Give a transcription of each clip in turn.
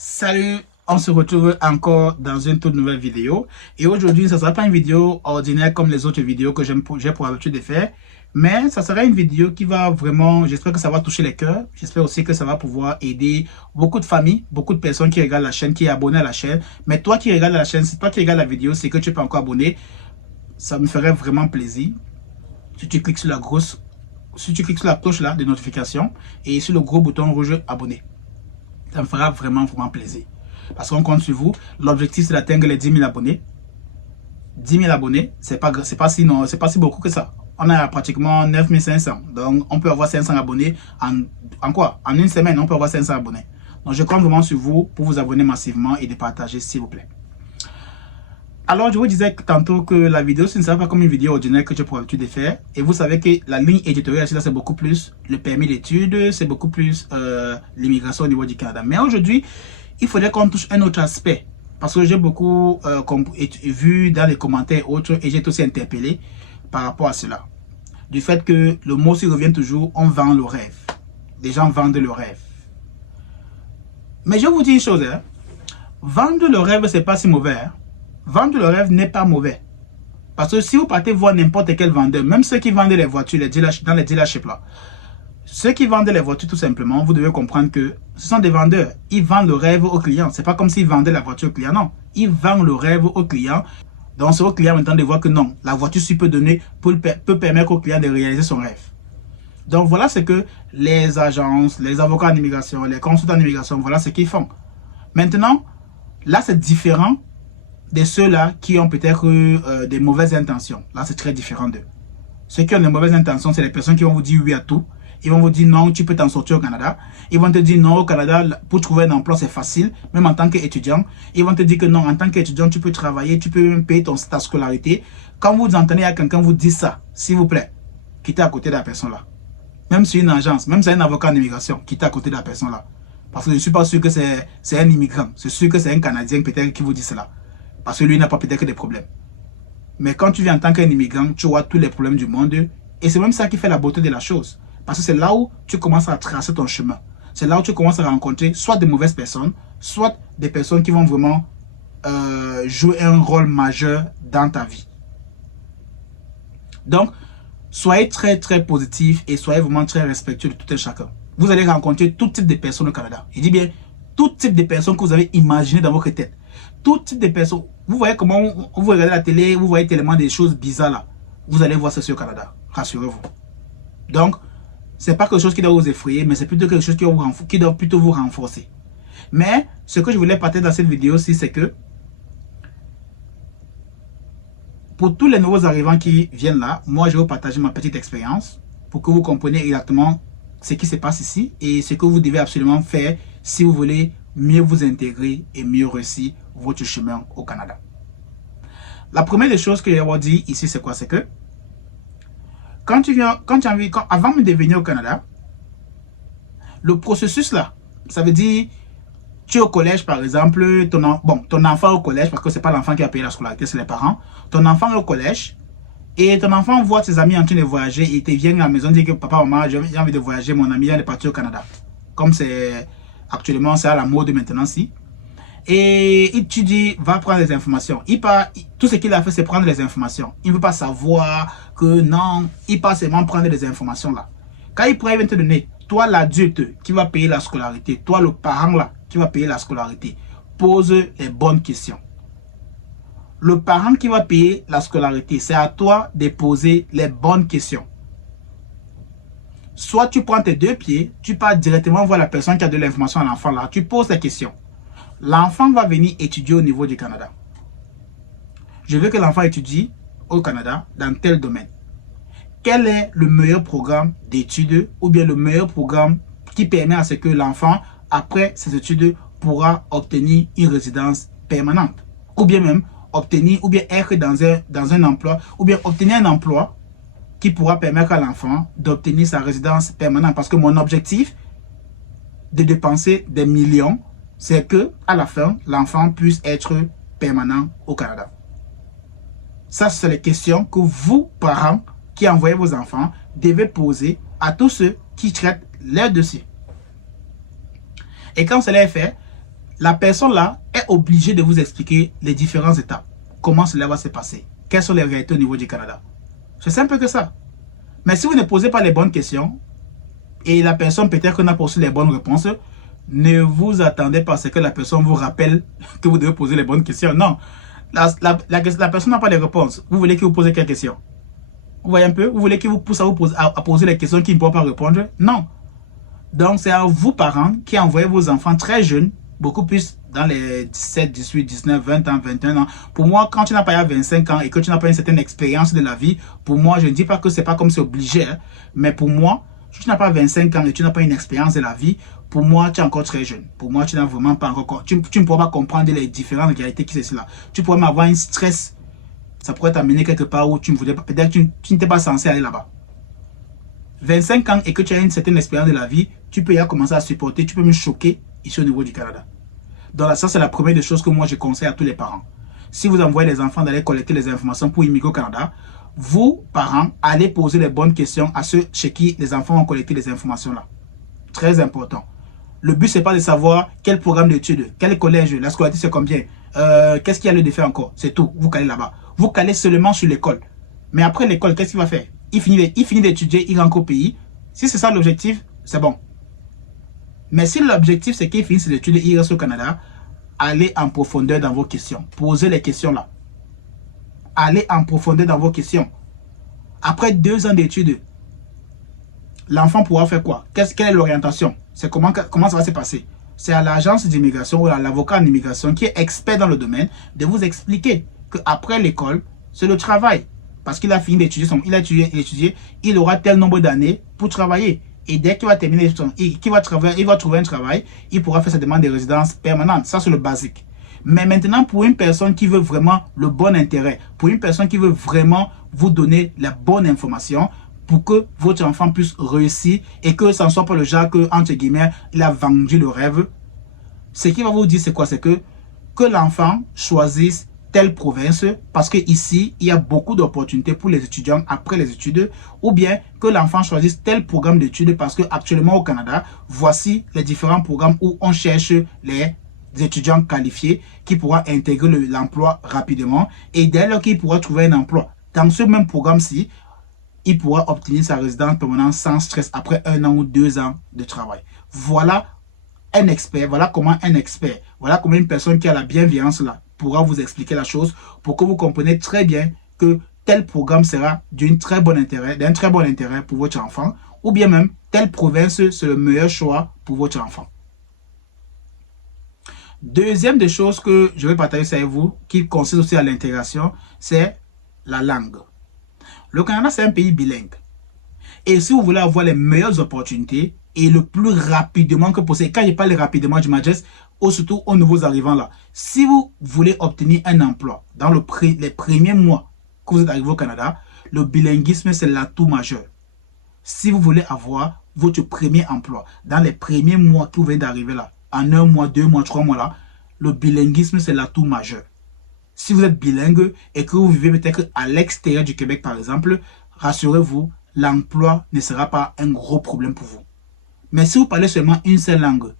Salut, on se retrouve encore dans une toute nouvelle vidéo. Et aujourd'hui, ça ne sera pas une vidéo ordinaire comme les autres vidéos que j'ai pour habitude de faire. Mais ça sera une vidéo qui va vraiment, j'espère que ça va toucher les cœurs. J'espère aussi que ça va pouvoir aider beaucoup de familles, beaucoup de personnes qui regardent la chaîne, qui est abonné à la chaîne. Mais toi qui regardes la chaîne, si toi qui regardes la vidéo, c'est que tu n'es pas encore abonné, ça me ferait vraiment plaisir. Si tu cliques sur la cloche là de notification et sur le gros bouton rouge abonné. Ça me fera vraiment plaisir. Parce qu'on compte sur vous. L'objectif, c'est d'atteindre les 10 000 abonnés. 10 000 abonnés, c'est pas si beaucoup que ça. On a pratiquement 9 500. Donc, on peut avoir 500 abonnés en quoi? En une semaine, on peut avoir 500 abonnés. Donc, je compte vraiment sur vous pour vous abonner massivement et de partager, s'il vous plaît. Alors, je vous disais tantôt que la vidéo, ce ne sera pas comme une vidéo ordinaire que j'ai pour l'habitude de faire. Et vous savez que la ligne éditoriale, c'est beaucoup plus le permis d'études, c'est beaucoup plus l'immigration au niveau du Canada. Mais aujourd'hui, il faudrait qu'on touche un autre aspect. Parce que j'ai beaucoup vu dans les commentaires et autres, et j'ai été aussi interpellé par rapport à cela. Du fait que le mot s'y revient toujours, on vend le rêve. Les gens vendent le rêve. Mais je vous dis une chose, hein. Vendre le rêve, c'est pas si mauvais, hein. Vendre le rêve n'est pas mauvais. Parce que si vous partez voir n'importe quel vendeur, même ceux qui vendent les voitures dans les dealerships là, ceux qui vendent les voitures tout simplement, vous devez comprendre que ce sont des vendeurs. Ils vendent le rêve au client. C'est pas comme s'ils vendaient la voiture au client, non. Ils vendent le rêve au client. Donc c'est au client maintenant de voir que non, la voiture peut permettre au client de réaliser son rêve. Donc voilà ce que les agences, les avocats en immigration, les consultants en immigration, voilà ce qu'ils font. Maintenant, là c'est différent de ceux-là qui ont peut-être des mauvaises intentions. Là, c'est très différent d'eux. Ceux qui ont des mauvaises intentions, c'est les personnes qui vont vous dire oui à tout. Ils vont vous dire non, tu peux t'en sortir au Canada. Ils vont te dire non, au Canada, pour trouver un emploi, c'est facile, même en tant qu'étudiant. Ils vont te dire que non, en tant qu'étudiant, tu peux travailler, tu peux même payer ta scolarité. Quand vous entendez à quelqu'un vous dire ça, s'il vous plaît, quittez à côté de la personne là. Même sur une agence, même si c'est un avocat en immigration, quittez à côté de la personne là. Parce que je ne suis pas sûr que c'est un immigrant. Je suis sûr que c'est un Canadien peut-être qui vous dit cela. Parce que lui n'a pas peut-être que des problèmes. Mais quand tu viens en tant qu'un immigrant, tu vois tous les problèmes du monde. Et c'est même ça qui fait la beauté de la chose. Parce que c'est là où tu commences à tracer ton chemin. C'est là où tu commences à rencontrer soit de mauvaises personnes, soit des personnes qui vont vraiment jouer un rôle majeur dans ta vie. Donc, soyez très positif et soyez vraiment très respectueux de tout un chacun. Vous allez rencontrer tout type de personnes au Canada. Je dis bien, tout type de personnes que vous avez imaginées dans votre tête. Tout type de personnes. Vous voyez comment vous regardez la télé, vous voyez tellement des choses bizarres là. Vous allez voir ça sur le Canada. Rassurez-vous. Donc, c'est pas quelque chose qui doit vous effrayer, mais c'est plutôt quelque chose qui doit plutôt vous renforcer. Mais, ce que je voulais partager dans cette vidéo aussi, c'est que pour tous les nouveaux arrivants qui viennent là, moi je vais vous partager ma petite expérience pour que vous compreniez exactement ce qui se passe ici et ce que vous devez absolument faire si vous voulez mieux vous intégrer et mieux réussir votre chemin au Canada. La première des choses que je vais vous dire ici, c'est quoi? C'est que avant de venir au Canada, le processus là, ça veut dire, tu es au collège par exemple, ton enfant au collège, parce que c'est pas l'enfant qui a payé la scolarité, c'est les parents. Ton enfant est au collège et ton enfant voit ses amis en train de voyager et il te vient à la maison dire que papa, maman, j'ai envie de voyager, mon ami vient de partir au Canada. Comme c'est actuellement, c'est à la mode maintenant si. Et tu dis, va prendre les informations. Tout ce qu'il a fait, c'est prendre les informations. Il ne veut pas savoir que non, il passe seulement prendre les informations là. Quand il vient te donner, toi l'adulte qui va payer la scolarité, toi le parent là qui va payer la scolarité, pose les bonnes questions. Le parent qui va payer la scolarité, c'est à toi de poser les bonnes questions. Soit tu prends tes deux pieds, tu pars directement voir la personne qui a de l'information à l'enfant là, tu poses les questions. L'enfant va venir étudier au niveau du Canada. Je veux que l'enfant étudie au Canada dans tel domaine. Quel est le meilleur programme d'études ou bien le meilleur programme qui permet à ce que l'enfant, après ses études, pourra obtenir une résidence permanente ou bien même obtenir ou bien être dans un emploi ou bien obtenir un emploi qui pourra permettre à l'enfant d'obtenir sa résidence permanente. Parce que mon objectif de dépenser des millions, c'est que à la fin, l'enfant puisse être permanent au Canada. Ça, c'est les questions que vous, parents, qui envoyez vos enfants, devez poser à tous ceux qui traitent leur dossier. Et quand cela est fait, la personne là est obligée de vous expliquer les différentes étapes. Comment cela va se passer. Quelles sont les réalités au niveau du Canada. C'est simple que ça. Mais si vous ne posez pas les bonnes questions, et la personne peut-être n'a pas reçu les bonnes réponses, ne vous attendez pas à ce que la personne vous rappelle que vous devez poser les bonnes questions. Non. La personne n'a pas les réponses. Vous voulez qu'il vous pose quelles questions? Vous voyez un peu? Vous voulez qu'il vous pousse à poser les questions qu'il ne peut pas répondre? Non. Donc, c'est à vous, parents, qui envoyez vos enfants très jeunes, beaucoup plus dans les 17, 18, 19, 20 ans, 21 ans. Pour moi, quand tu n'as pas 25 ans et que tu n'as pas une certaine expérience de la vie, pour moi, je ne dis pas que c'est pas comme c'est obligé, hein, mais pour moi, si tu n'as pas 25 ans et tu n'as pas une expérience de la vie, pour moi, tu es encore très jeune. Pour moi, tu n'as vraiment pas encore... Tu ne pourras pas comprendre les différentes réalités qui sont là. Tu pourrais m'avoir un stress. Ça pourrait t'amener quelque part où tu ne voulais pas... Peut-être que tu n'étais pas censé aller là-bas. 25 ans et que tu as une certaine expérience de la vie, tu peux y commencer à supporter, tu peux me choquer ici au niveau du Canada. Donc ça, c'est la première des choses que moi, je conseille à tous les parents. Si vous envoyez les enfants d'aller collecter les informations pour immigrer au Canada, vous, parents, allez poser les bonnes questions à ceux chez qui les enfants ont collecté les informations là. Très important. Le but, c'est pas de savoir quel programme d'études, quel collège, la scolarité c'est combien, qu'est-ce qu'il y a lieu de faire encore. C'est tout, vous calez là-bas. Vous calez seulement sur l'école. Mais après l'école, qu'est-ce qu'il va faire? Il finit d'étudier, il rentre au pays. Si c'est ça l'objectif, c'est bon. Mais si l'objectif c'est qu'il finisse ses études et il reste au Canada, allez en profondeur dans vos questions. Posez les questions là. Allez en profondeur dans vos questions. Après 2 ans d'études, l'enfant pourra faire quoi? Quelle est l'orientation? C'est comment ça va se passer? C'est à l'agence d'immigration ou à l'avocat en immigration qui est expert dans le domaine de vous expliquer qu'après l'école, c'est le travail. Parce qu'il a fini d'étudier, il aura tel nombre d'années pour travailler. Et dès qu'il va terminer, il va trouver un travail, il pourra faire sa demande de résidence permanente. Ça, c'est le basique. Mais maintenant, pour une personne qui veut vraiment le bon intérêt, pour une personne qui veut vraiment vous donner la bonne information, pour que votre enfant puisse réussir et que ça ne soit pas le genre que, entre guillemets, il a vendu le rêve. Ce qu'il va vous dire, c'est quoi? C'est que l'enfant choisisse telle province parce qu'ici, il y a beaucoup d'opportunités pour les étudiants après les études, ou bien que l'enfant choisisse tel programme d'études parce qu'actuellement au Canada, voici les différents programmes où on cherche les étudiants qualifiés qui pourront intégrer l'emploi rapidement et dès lors qu'il pourra trouver un emploi. Dans ce même programme-ci, il pourra obtenir sa résidence permanente sans stress après 1 an ou 2 ans de travail. Voilà un expert, voilà comment une personne qui a la bienveillance là pourra vous expliquer la chose pour que vous compreniez très bien que tel programme sera d'un très bon intérêt pour votre enfant ou bien même telle province c'est le meilleur choix pour votre enfant. Deuxième des choses que je vais partager avec vous qui consiste aussi à l'intégration, c'est la langue. Le Canada, c'est un pays bilingue. Et si vous voulez avoir les meilleures opportunités et le plus rapidement que possible, quand je parle rapidement, je m'adresse surtout aux nouveaux arrivants là. Si vous voulez obtenir un emploi dans les premiers mois que vous êtes arrivé au Canada, le bilinguisme, c'est l'atout majeur. Si vous voulez avoir votre premier emploi dans les premiers mois que vous venez d'arriver là, en 1 mois, 2 mois, 3 mois là, le bilinguisme, c'est l'atout majeur. Si vous êtes bilingue et que vous vivez peut-être à l'extérieur du Québec, par exemple, rassurez-vous, l'emploi ne sera pas un gros problème pour vous. Mais si vous parlez seulement une seule langue,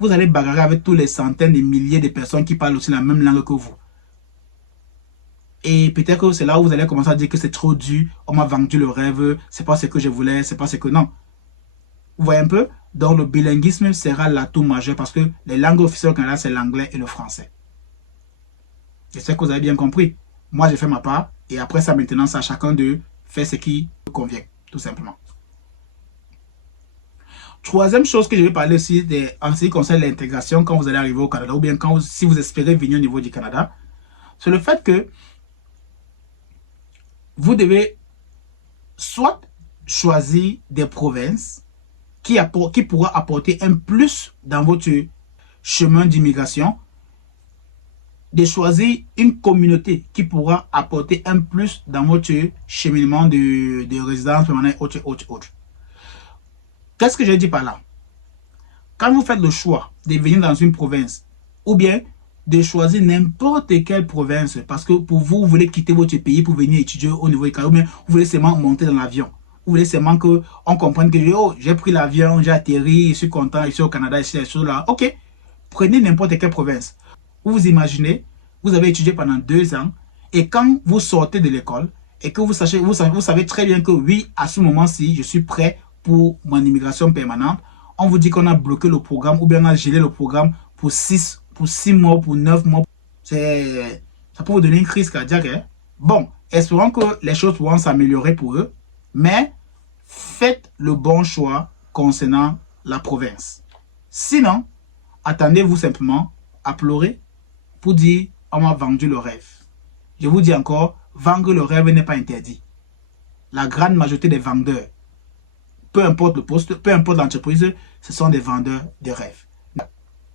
vous allez bagarrer avec tous les centaines et milliers de personnes qui parlent aussi la même langue que vous. Et peut-être que c'est là où vous allez commencer à dire que c'est trop dur, on m'a vendu le rêve, c'est pas ce que je voulais, c'est pas ce que non. Vous voyez un peu? Donc le bilinguisme sera l'atout majeur parce que les langues officielles au Canada, c'est l'anglais et le français. J'espère que vous avez bien compris. Moi, j'ai fait ma part. Et après ça, maintenant, c'est à chacun de faire ce qui convient. Tout simplement. Troisième chose que je vais parler aussi en ce qui concerne l'intégration quand vous allez arriver au Canada ou bien si vous espérez venir au niveau du Canada, c'est le fait que vous devez soit choisir des provinces qui pourront apporter un plus dans votre chemin d'immigration, de choisir une communauté qui pourra apporter un plus dans votre cheminement de résidence permanente, autre. Qu'est-ce que je dis par là? Quand vous faites le choix de venir dans une province, ou bien de choisir n'importe quelle province, parce que pour vous, vous voulez quitter votre pays pour venir étudier au niveau du Canada, ou bien vous voulez seulement monter dans l'avion. Vous voulez seulement qu'on comprenne que j'ai pris l'avion, j'ai atterri, je suis content, ici au Canada, ici, là. Ok, Prenez n'importe quelle province. Vous vous imaginez, vous avez étudié pendant 2 ans et quand vous sortez de l'école et que vous savez très bien que oui, à ce moment-ci, je suis prêt pour mon immigration permanente, on vous dit qu'on a bloqué le programme ou bien on a gelé le programme pour 6 mois, pour 9 mois. Ça peut vous donner une crise cardiaque. Hein? Bon, espérons que les choses pourront s'améliorer pour eux, mais faites le bon choix concernant la province. Sinon, attendez-vous simplement à pleurer pour dire « on m'a vendu le rêve ». Je vous dis encore, vendre le rêve n'est pas interdit. La grande majorité des vendeurs, peu importe le poste, peu importe l'entreprise, ce sont des vendeurs de rêves.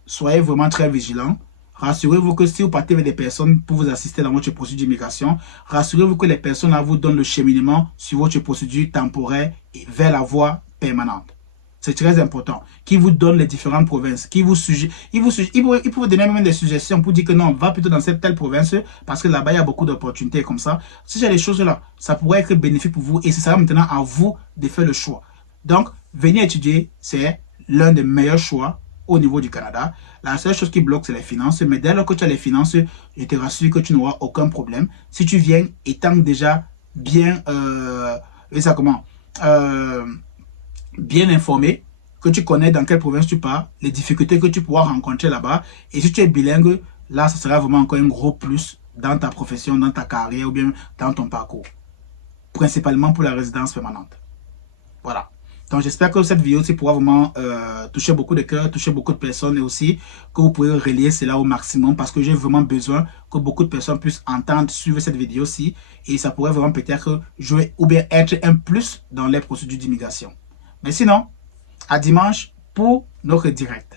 Soyez vraiment très vigilants. Rassurez-vous que si vous partez avec des personnes pour vous assister dans votre procédure d'immigration, rassurez-vous que les personnes là vous donnent le cheminement sur votre procédure temporaire et vers la voie permanente. C'est très important. Qui vous donne les différentes provinces, qui vous suggère, il peut vous donner même des suggestions pour dire que non, va plutôt dans cette telle province parce que là-bas il y a beaucoup d'opportunités comme ça. Si j'ai des choses là, ça pourrait être bénéfique pour vous et ce sera maintenant à vous de faire le choix. Donc, venir étudier, c'est l'un des meilleurs choix au niveau du Canada. La seule chose qui bloque, c'est les finances. Mais dès lors que tu as les finances, je te rassure que tu n'auras aucun problème. Si tu viens étant déjà bien, bien informé, que tu connais dans quelle province tu pars, les difficultés que tu pourras rencontrer là-bas. Et si tu es bilingue, là, ça sera vraiment encore un gros plus dans ta profession, dans ta carrière ou bien dans ton parcours. Principalement pour la résidence permanente. Voilà. Donc, j'espère que cette vidéo pourra vraiment toucher beaucoup de cœurs, toucher beaucoup de personnes et aussi que vous pouvez relayer cela au maximum parce que j'ai vraiment besoin que beaucoup de personnes puissent entendre, suivre cette vidéo-ci et ça pourrait vraiment peut-être jouer ou bien être un plus dans les procédures d'immigration. Mais sinon, à dimanche pour notre direct.